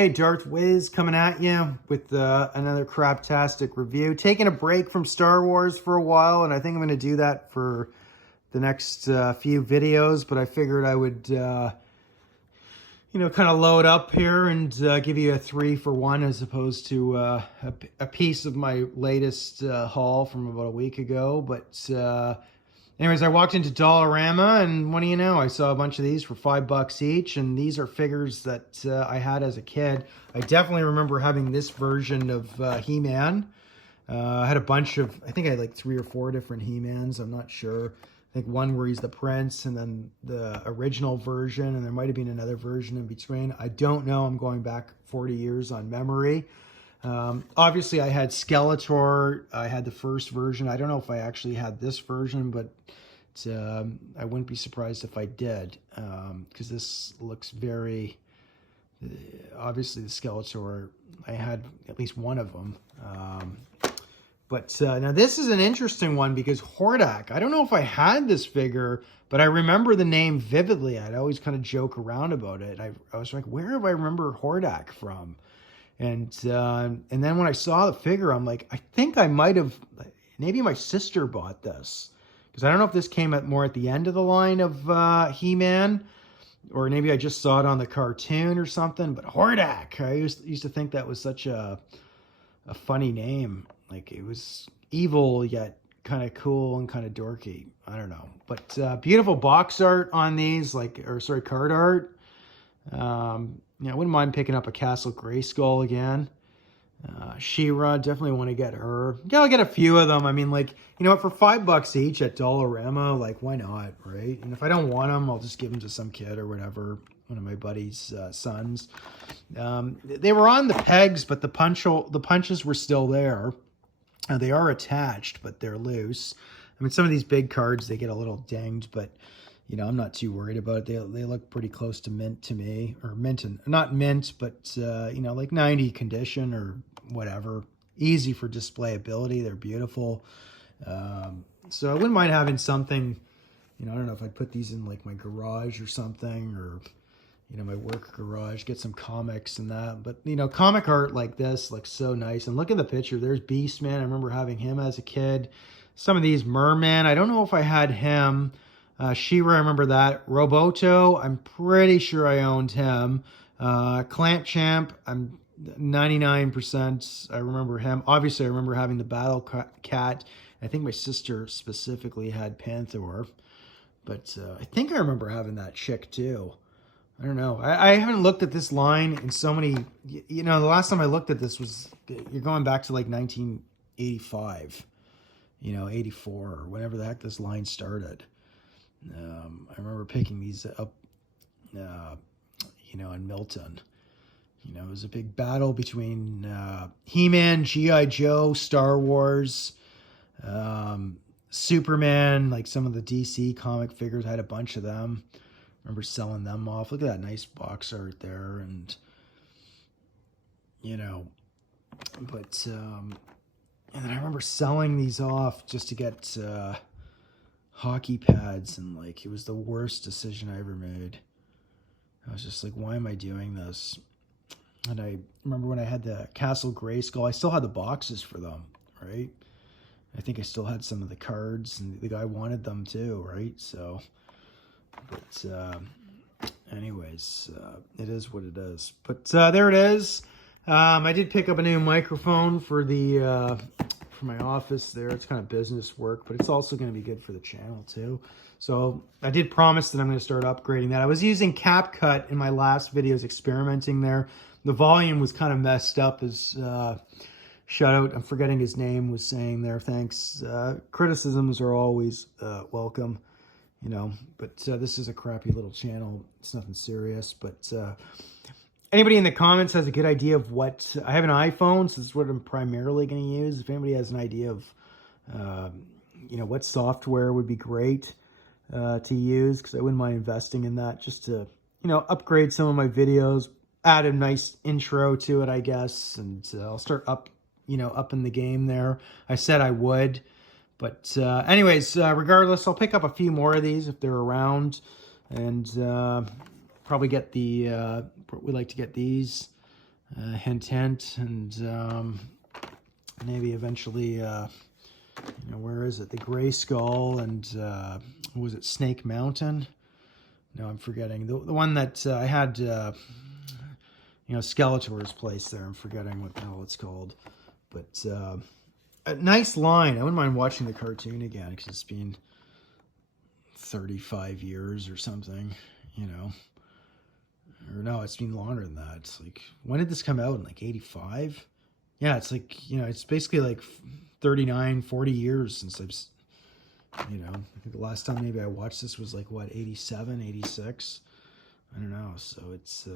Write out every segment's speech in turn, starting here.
Hey, Darth Wiz coming at you with another craptastic review. Taking a break from Star Wars for a while, and I think I'm going to do that for the next few videos, but I figured I would, kind of load up here and give you a 3-for-1 as opposed to a piece of my latest haul from about a week ago. But anyways, I walked into Dollarama, and what do you know? I saw a bunch of these for $5 each, and these are figures that I had as a kid. I definitely remember having this version of He-Man. I had a bunch of, I think I had like 3 or 4 different He-Mans. I'm not sure. I think one where he's the prince, and then the original version, and there might have been another version in between. I don't know. I'm going back 40 years on memory. Obviously, I had Skeletor. I had the first version. I don't know if I actually had this version, but I wouldn't be surprised if I did, because this looks very... obviously, the Skeletor, I had at least one of them. But now this is an interesting one because Hordak, I don't know if I had this figure, but I remember the name vividly. I'd always kind of joke around about it. I was like, where have I remember Hordak from? And then when I saw the figure, I'm like, I think I might have, maybe my sister bought this. Because I don't know if this came more at the end of the line of He-Man, or maybe I just saw it on the cartoon or something. But Hordak, I used to think that was such a funny name. Like, it was evil yet kind of cool and kind of dorky. I don't know. But beautiful box art on these, card art. I wouldn't mind picking up a Castle Grayskull again. She-Ra, definitely want to get her. Yeah, I'll get a few of them. I mean, like, you know what, for $5 each at Dollarama, like, why not, right? And if I don't want them, I'll just give them to some kid or whatever, one of my buddy's sons. They were on the pegs, but the punches were still there. They are attached, but they're loose. I mean, some of these big cards, they get a little dinged, but... you know, I'm not too worried about it. They look pretty close to mint to me, or mint, and not mint, but like 90 condition or whatever. Easy for displayability. They're beautiful. So I wouldn't mind having something. I don't know if I'd put these in like my garage or something, or my work garage. Get some comics and that. But comic art like this looks so nice. And look at the picture. There's Beastman. I remember having him as a kid. Some of these Merman. I don't know if I had him. She-Ra, I remember that. Roboto, I'm pretty sure I owned him. Clamp Champ, I'm 99%. I remember him. Obviously, I remember having the Battle Cat. I think my sister specifically had Panther. But I think I remember having that chick too. I don't know. I haven't looked at this line in so many... the last time I looked at this was... you're going back to like 1985. 84 or whenever the heck this line started. I remember picking these up, in Milton. It was a big battle between He-Man, G.I. Joe, Star Wars, Superman, like some of the DC comic figures. I had a bunch of them. I remember selling them off. Look at that nice box art there. And, and then I remember selling these off just to get... hockey pads, and like it was the worst decision I ever made. I was just like, why am I doing this? And I remember when I had the Castle Grayskull, I still had the boxes for them, right? I think I still had some of the cards, and the guy wanted them too, right? So, but anyways, it is what it is. But there it is. I did pick up a new microphone for the for my office there. It's kind of business work, but it's also going to be good for the channel too. So I did promise that I'm going to start upgrading that. I was using CapCut in my last videos, experimenting there. The volume was kind of messed up, as shout out, I'm forgetting his name, was saying there. Thanks. Criticisms are always welcome, but this is a crappy little channel. It's nothing serious, but anybody in the comments has a good idea of what... I have an iPhone, so this is what I'm primarily going to use. If anybody has an idea of, what software would be great to use, because I wouldn't mind investing in that just to, upgrade some of my videos, add a nice intro to it, I guess, and I'll start up in the game there. I said I would, but anyways, regardless, I'll pick up a few more of these if they're around, and... probably get the, we like to get these hint, hint, and maybe eventually, where is it? The Gray Skull and was it Snake Mountain? No, I'm forgetting the one that I had. Skeletor's place there. I'm forgetting what the hell it's called, but a nice line. I wouldn't mind watching the cartoon again because it's been 35 years or something, or no, it's been longer than that. It's like, when did this come out? In like 85? Yeah, it's like, it's basically like 39, 40 years since I think the last time maybe I watched this was like, what, 87, 86? I don't know. So it's,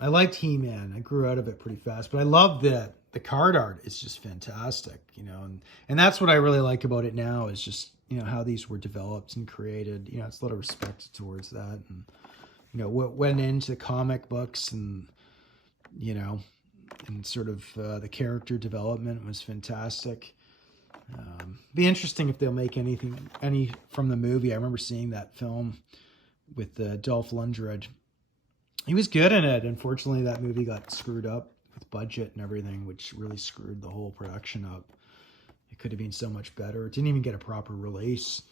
I liked He-Man. I grew out of it pretty fast, but I love the card art. It's just fantastic, and that's what I really like about it now is just, how these were developed and created. It's a lot of respect towards that, and, what went into comic books and, and sort of the character development was fantastic. Be interesting if they'll make any from the movie. I remember seeing that film with Dolph Lundgren. He was good in it. Unfortunately, that movie got screwed up with budget and everything, which really screwed the whole production up. It could have been so much better. It didn't even get a proper release.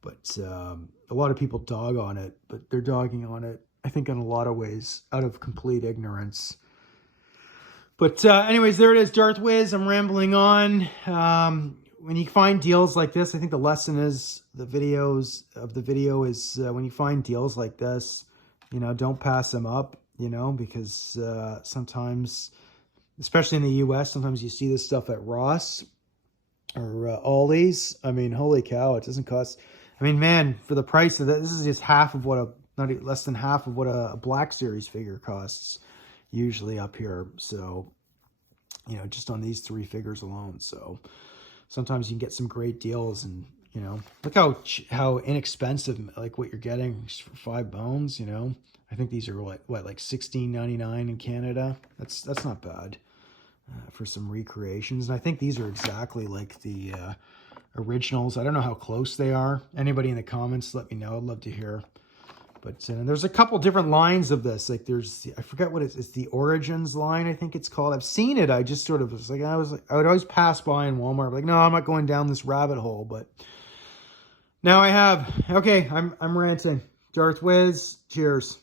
But a lot of people dog on it, but they're dogging on it, I think, in a lot of ways, out of complete ignorance. But anyways, there it is, Darth Wiz. I'm rambling on. When you find deals like this, I think the lesson is the video is when you find deals like this, don't pass them up, because sometimes, especially in the U.S., sometimes you see this stuff at Ross or Ollie's. I mean, holy cow, it doesn't cost. I mean, man, for the price of that, this is just half of what less than half of what a Black Series figure costs usually up here. So, just on these 3 figures alone. So sometimes you can get some great deals, and, look how inexpensive, like what you're getting for 5 bones, I think these are like $16.99 in Canada. That's not bad for some recreations. And I think these are exactly like the originals. I don't know how close they are. Anybody in the comments, let me know. I'd love to hear. But there's a couple different lines of this. Like I forget what it's the Origins line, I think it's called. I've seen it. I just sort of was like, I would always pass by in Walmart. Like, no, I'm not going down this rabbit hole. But now I have. Okay, I'm ranting. Darth Wiz, cheers.